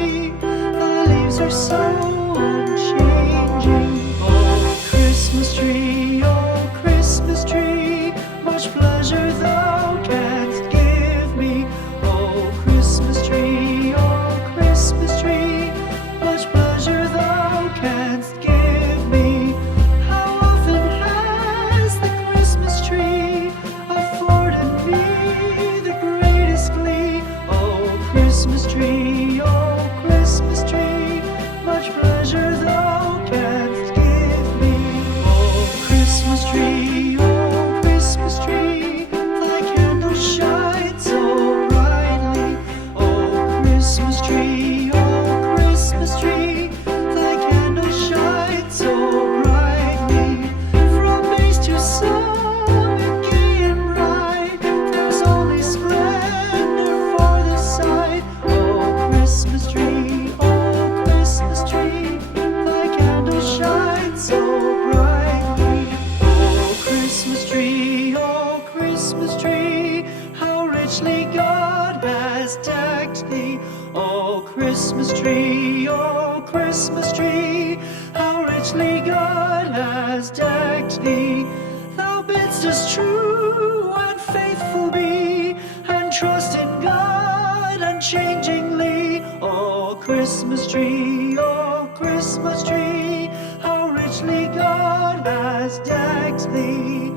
tree. Thy leaves are so unchanging. Oh, Christmas tree, much pleasure thou canst give me. Oh, Christmas tree, much pleasure thou canst give me. How often has the Christmas tree afforded me the greatest glee? Oh, Christmas tree, much pleasure thou canst give me. Oh, Christmas tree, thy candles shine so brightly. Oh, Christmas tree, thy candles shine so brightly. From base to summit, gay and bright, there's only splendor for the sight. Oh, Christmas tree, thy candles shine so brightly. Oh, Christmas tree, how richly God has decked thee. Oh, Christmas tree, how richly God has decked thee. Thou bidst us true and faithful be, and trust in God unchangingly. Oh, Christmas tree, how richly God has decked thee.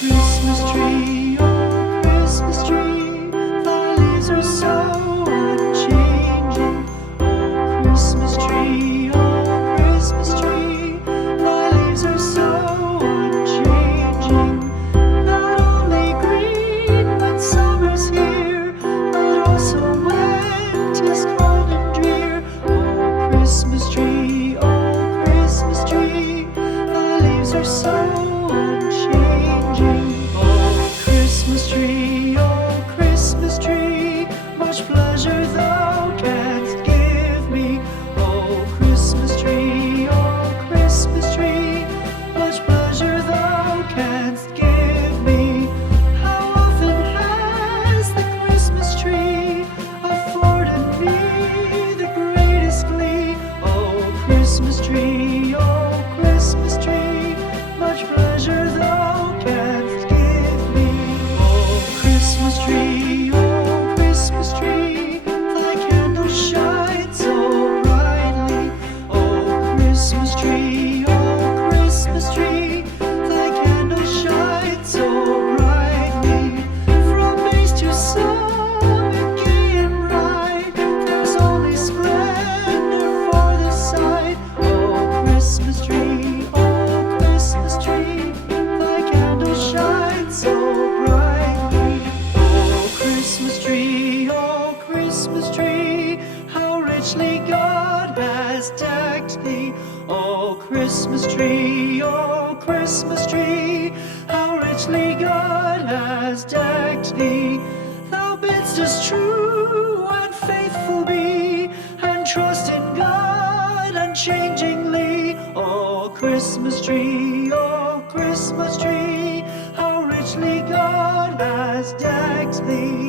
Christmas tree, thy leaves are so unchanging. Oh, Christmas tree, thy leaves are so unchanging. Not only green when summer's here, but also when 'tis cold and drear. Oh, Christmas tree, thy leaves are so unchanging. Oh, Christmas tree, much pleasure thou canst give me. Oh, Christmas tree, much pleasure thou canst give me. How often has the Christmas tree afforded me the greatest glee? Oh, Christmas tree, much pleasure thou canst give me. Oh, Christmas tree, thy candles shine so brightly. Oh, Christmas tree, thy candles shine so brightly. From base to summit, gay and bright, there's only splendor for the sight. Oh, Christmas tree, thy candles shine so brightly. Oh, Christmas tree, how richly God has decked thee. Oh, Christmas tree, how richly God has decked thee. Thou bidst us true and faithful be, and trust in God unchangingly. Oh, Christmas tree, how richly God has decked thee.